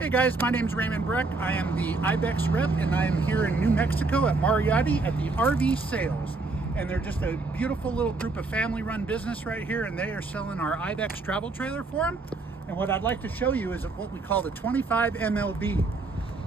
Hey guys, my name's Raymond Brech. I am the Ibex rep and I am here in New Mexico at Mariotti at the RV sales. And they're just a beautiful little group of family-run business right here, and they are selling our Ibex travel trailer for them. And what I'd like to show you is what we call the 25 MLB.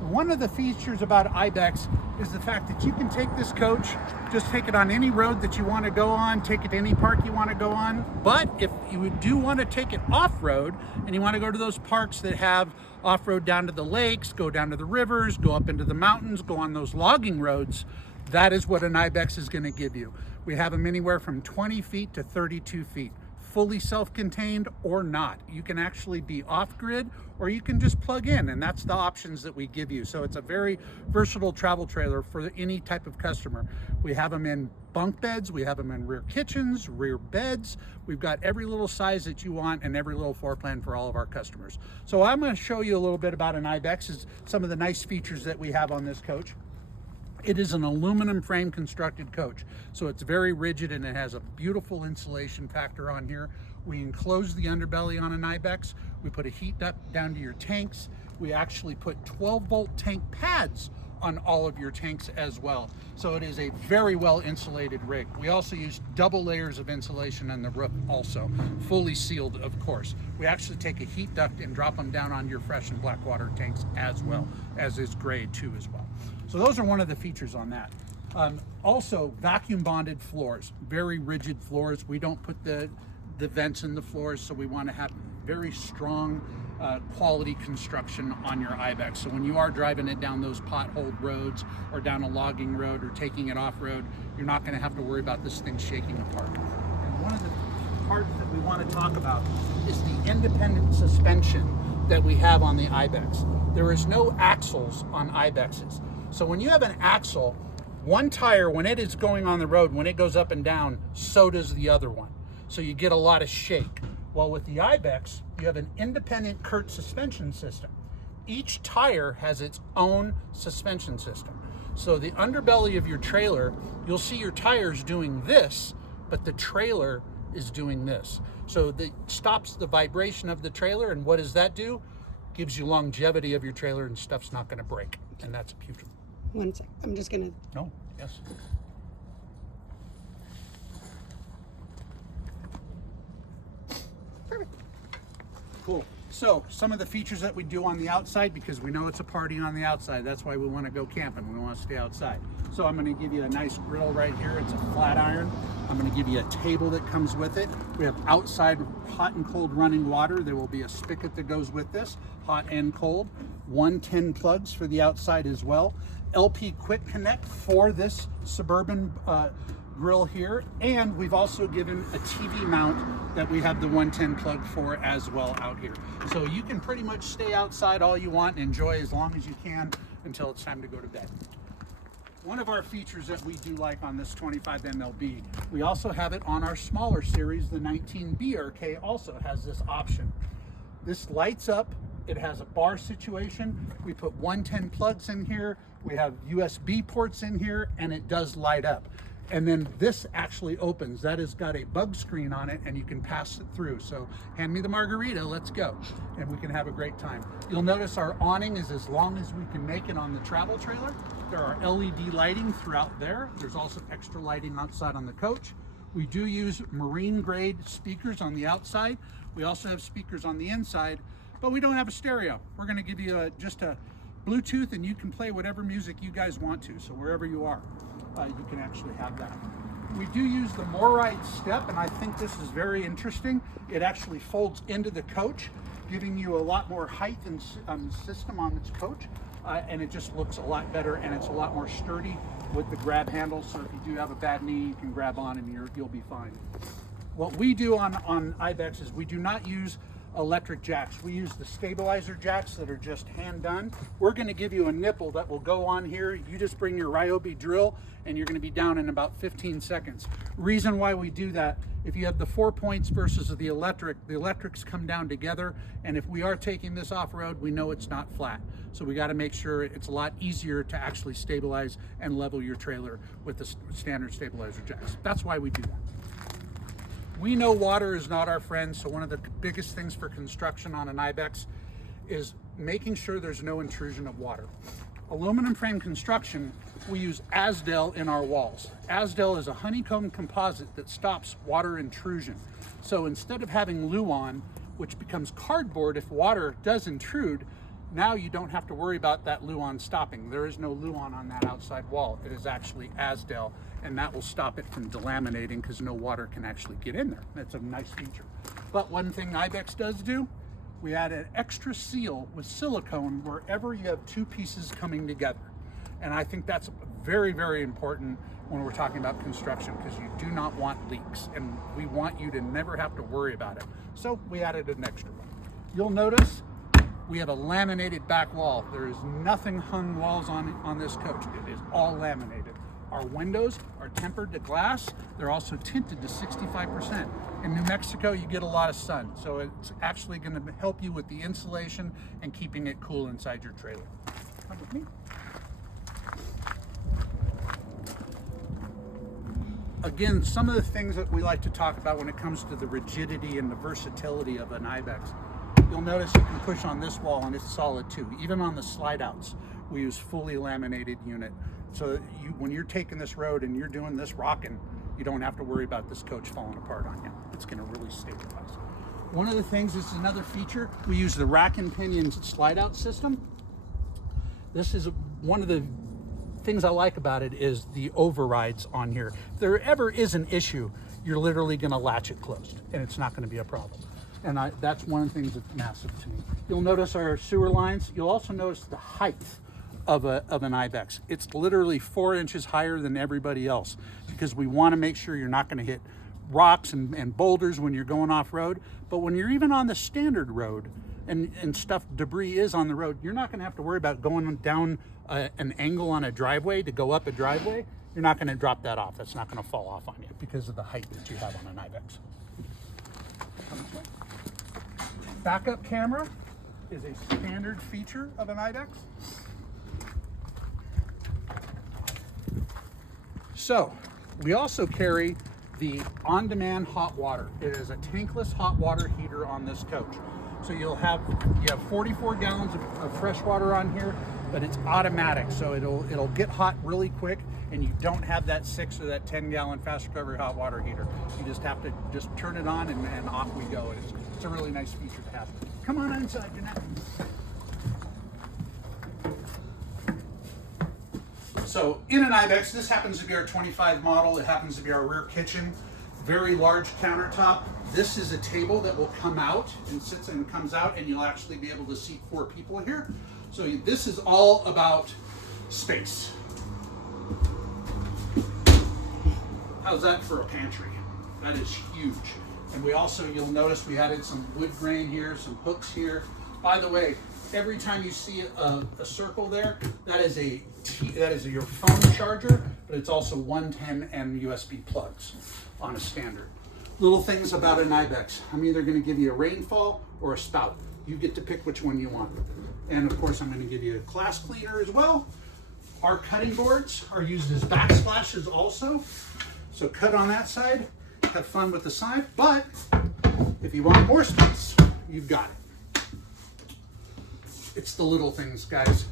One of the features about Ibex is the fact that you can take this coach, just take it on any road that you want to go on, take it to any park you want to go on. But if you do want to take it off-road and you want to go to those parks that have off-road down to the lakes, go down to the rivers, go up into the mountains, go on those logging roads, that is what an Ibex is going to give you. We have them anywhere from 20 feet to 32 feet. Fully self-contained or not. You can actually be off-grid or you can just plug in, and that's the options that we give you. So it's a very versatile travel trailer for any type of customer. We have them in bunk beds, we have them in rear kitchens, rear beds. We've got every little size that you want and every little floor plan for all of our customers. So I'm going to show you a little bit about an Ibex, is some of the nice features that we have on this coach. It is an aluminum frame constructed coach, so it's very rigid and it has a beautiful insulation factor on here. We enclose the underbelly on an Ibex. We put a heat duct down to your tanks. We actually put 12-volt tank pads on all of your tanks as well. So it is a very well insulated rig. We also use double layers of insulation on the roof also, fully sealed of course. We actually take a heat duct and drop them down on your fresh and black water tanks as well, as is grade 2 as well. So those are one of the features on that. Also vacuum bonded floors, very rigid floors. We don't put the vents in the floors, so we want to have very strong quality construction on your Ibex. So when you are driving it down those potholed roads or down a logging road or taking it off-road, you're not going to have to worry about this thing shaking apart. And one of the parts that we want to talk about is the independent suspension that we have on the Ibex. There is no axles on Ibexes. So when you have an axle, one tire, when it is going on the road, when it goes up and down, so does the other one. So you get a lot of shake. Well, with the Ibex, you have an independent Kurt suspension system. Each tire has its own suspension system. So the underbelly of your trailer, you'll see your tires doing this, but the trailer is doing this. So that stops the vibration of the trailer, and what does that do? Gives you longevity of your trailer and stuff's not gonna break, and that's a future. One sec, I'm just gonna... No, yes. Perfect. Cool. So some of the features that we do on the outside, because we know it's a party on the outside, that's why we want to go camping, we want to stay outside. So I'm going to give you a nice grill right here. It's a flat iron. I'm going to give you a table that comes with it. We have outside hot and cold running water. There will be a spigot that goes with this, hot and cold. 110 plugs for the outside as well. LP Quick Connect for this Suburban grill here, and we've also given a TV mount that we have the 110 plug for as well out here. So you can pretty much stay outside all you want and enjoy as long as you can until it's time to go to bed. One of our features that we do like on this 25 MLB, we also have it on our smaller series. The 19 BRK also has this option. This lights up. It has a bar situation. We put 110 plugs in here. We have USB ports in here, and it does light up. And then this actually opens. That has got a bug screen on it, and you can pass it through. So hand me the margarita, let's go. And we can have a great time. You'll notice our awning is as long as we can make it on the travel trailer. There are LED lighting throughout there. There's also extra lighting outside on the coach. We do use marine grade speakers on the outside. We also have speakers on the inside, but we don't have a stereo. We're gonna give you just a Bluetooth, and you can play whatever music you guys want to. So wherever you are, you can actually have that. We do use the MORride step, and I think this is very interesting. It actually folds into the coach, giving you a lot more height and system on this coach, and it just looks a lot better, and it's a lot more sturdy with the grab handle. So if you do have a bad knee, you can grab on and you'll be fine. What we do on Ibex is we do not use electric jacks. We use the stabilizer jacks that are just hand done. We're going to give you a nipple that will go on here. You just bring your Ryobi drill and you're going to be down in about 15 seconds. Reason why we do that, if you have the 4 points versus the electrics come down together, and if we are taking this off-road, we know it's not flat. So we got to make sure it's a lot easier to actually stabilize and level your trailer with the standard stabilizer jacks. That's why we do that. We know water is not our friend, so one of the biggest things for construction on an Ibex is making sure there's no intrusion of water. Aluminum frame construction, we use Asdel in our walls. Asdel is a honeycomb composite that stops water intrusion. So instead of having Luan, which becomes cardboard if water does intrude, now you don't have to worry about that Luan stopping. There is no Luan on that outside wall. It is actually Asdel, and that will stop it from delaminating because no water can actually get in there. That's a nice feature. But one thing Ibex does do, we add an extra seal with silicone wherever you have two pieces coming together. And I think that's very, very important when we're talking about construction, because you do not want leaks, and we want you to never have to worry about it. So we added an extra one. You'll notice we have a laminated back wall. There is nothing hung walls on this coach. It is all laminated. Our windows are tempered to glass. They're also tinted to 65%. In New Mexico, you get a lot of sun, so it's actually going to help you with the insulation and keeping it cool inside your trailer. Come with me. Again, some of the things that we like to talk about when it comes to the rigidity and the versatility of an Ibex. You'll notice you can push on this wall and it's solid too. Even on the slide outs, we use fully laminated unit. So when you're taking this road and you're doing this rocking, you don't have to worry about this coach falling apart on you. It's gonna really stabilize. One of the things, this is another feature, we use the rack and pinions slide out system. This is one of the things I like about it is the overrides on here. If there ever is an issue, you're literally gonna latch it closed and it's not gonna be a problem. And that's one of the things that's massive to me. You'll notice our sewer lines. You'll also notice the height of an Ibex. It's literally 4 inches higher than everybody else, because we want to make sure you're not going to hit rocks and boulders when you're going off road. But when you're even on the standard road and stuff, debris is on the road, you're not going to have to worry about going down an angle on a driveway to go up a driveway. You're not going to drop that off. That's not going to fall off on you because of the height that you have on an Ibex. Backup camera is a standard feature of an Ibex. So we also carry the on-demand hot water. It is a tankless hot water heater on this coach. So you have 44 gallons of fresh water on here, but it's automatic, so it'll get hot really quick, and you don't have that 6 or that 10-gallon fast recovery hot water heater. You just have to just turn it on and off we go. It's a really nice feature to have. Come on inside, Jeanette. So in an Ibex, this happens to be our 25 model. It happens to be our rear kitchen. Very large countertop. This is a table that will come out and sits and comes out, and you'll actually be able to seat 4 people here. So this is all about space. How's that for a pantry? That is huge. And we also, you'll notice we added some wood grain here, some hooks here. By the way, every time you see a circle there, that is your phone charger, but it's also 110 and USB plugs on a standard. Little things about an Ibex. I'm either going to give you a rainfall or a spout. You get to pick which one you want. And of course, I'm going to give you a class cleaner as well. Our cutting boards are used as backsplashes also. So cut on that side, have fun with the side, but if you want more space, you've got it. It's the little things, guys.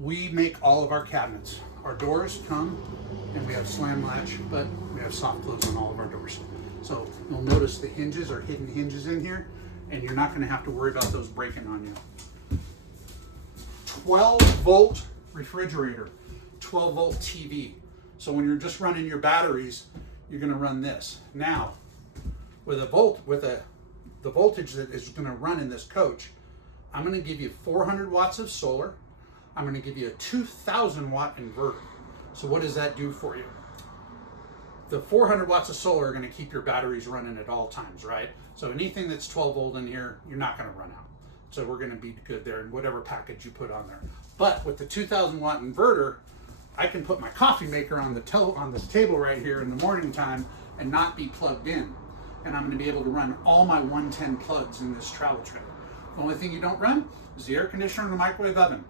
We make all of our cabinets. Our doors come, and we have slam latch, but we have soft close on all of our doors. So you'll notice the hinges are hidden hinges in here, and you're not going to have to worry about those breaking on you. 12-volt refrigerator, 12-volt TV. So when you're just running your batteries, you're going to run this. Now, with the voltage that is going to run in this coach, I'm going to give you 400 watts of solar. I'm going to give you a 2,000 watt inverter. So what does that do for you? The 400 watts of solar are going to keep your batteries running at all times, right? So anything that's 12 volt in here, you're not going to run out. So we're going to be good there in whatever package you put on there. But with the 2,000 watt inverter, I can put my coffee maker on this table right here in the morning time and not be plugged in. And I'm going to be able to run all my 110 plugs in this travel trailer. The only thing you don't run is the air conditioner and the microwave oven.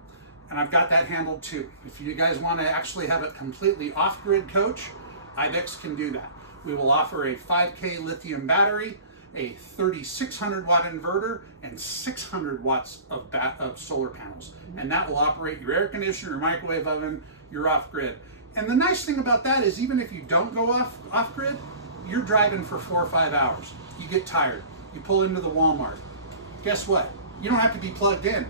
And I've got that handled too. If you guys want to actually have a completely off-grid coach, Ibex can do that. We will offer a 5K lithium battery, a 3600 watt inverter and 600 watts of solar panels. And that will operate your air conditioner, your microwave oven, your off-grid. And the nice thing about that is even if you don't go off-grid, you're driving for 4 or 5 hours. You get tired. You pull into the Walmart. Guess what? You don't have to be plugged in.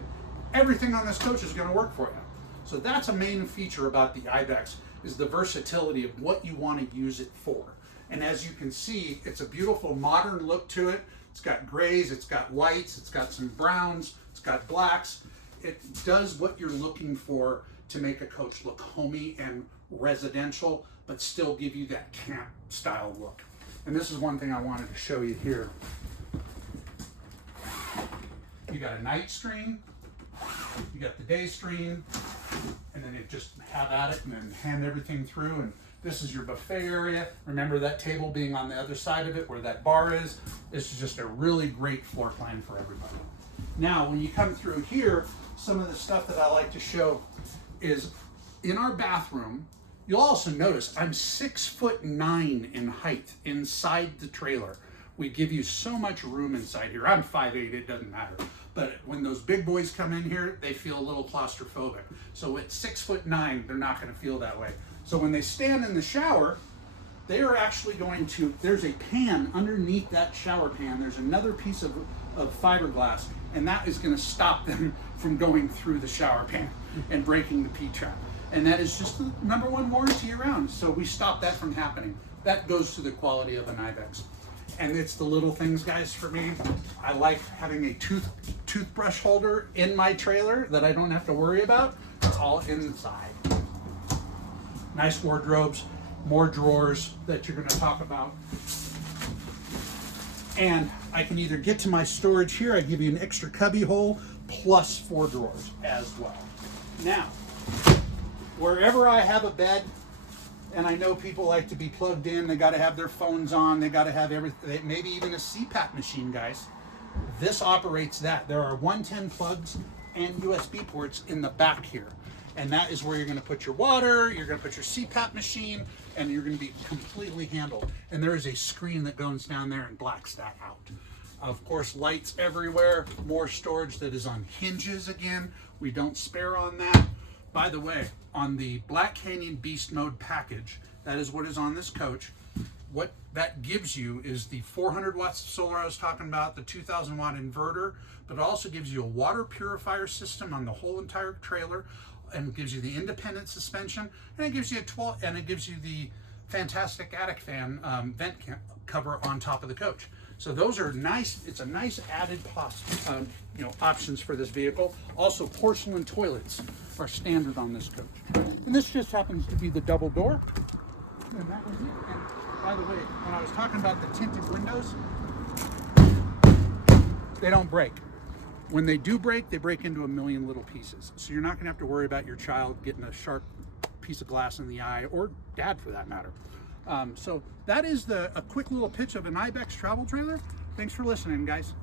Everything on this coach is going to work for you. So that's a main feature about the Ibex, is the versatility of what you want to use it for. And as you can see, it's a beautiful modern look to it. It's got grays, it's got whites, it's got some browns, it's got blacks. It does what you're looking for to make a coach look homey and residential, but still give you that camp style look. And this is one thing I wanted to show you here. You got a night screen, you got the day screen, and then you just have at it and then hand everything through. And this is your buffet area. Remember that table being on the other side of it where that bar is. This is just a really great floor plan for everybody. Now, when you come through here, some of the stuff that I like to show is in our bathroom. You'll also notice I'm 6'9" in height inside the trailer. We give you so much room inside here. I'm 5'8", it doesn't matter. But when those big boys come in here, they feel a little claustrophobic. So at 6'9", they're not gonna feel that way. So when they stand in the shower, they are actually going to, there's a pan underneath that shower pan. There's another piece of fiberglass, and that is gonna stop them from going through the shower pan and breaking the P-trap. And that is just the #1 warranty around. So we stop that from happening. That goes to the quality of an Ibex. And it's the little things, guys, for me. I like having a toothbrush holder in my trailer that I don't have to worry about. It's all inside. Nice wardrobes, more drawers that you're gonna talk about. And I can either get to my storage here, I give you an extra cubby hole, plus 4 drawers as well. Now, wherever I have a bed, and I know people like to be plugged in, they gotta have their phones on, they gotta have everything, maybe even a CPAP machine, guys. This operates that. There are 110 plugs and USB ports in the back here. And that is where you're gonna put your water, you're gonna put your CPAP machine, and you're gonna be completely handled. And there is a screen that goes down there and blacks that out. Of course, lights everywhere, more storage that is on hinges again. We don't spare on that. By the way, on the Black Canyon Beast Mode package, that is what is on this coach. What that gives you is the 400 watts of solar I was talking about, the 2000 watt inverter, but it also gives you a water purifier system on the whole entire trailer, and gives you the independent suspension, and it gives you the fantastic attic fan vent cover on top of the coach. So those are nice. It's a nice added options for this vehicle. Also, porcelain toilets are standard on this coach. And this just happens to be the double door. And that was it. And by the way, when I was talking about the tinted windows, they don't break. When they do break, they break into a million little pieces. So you're not gonna have to worry about your child getting a sharp piece of glass in the eye, or dad for that matter. So that is a quick little pitch of an Ibex travel trailer. Thanks for listening, guys.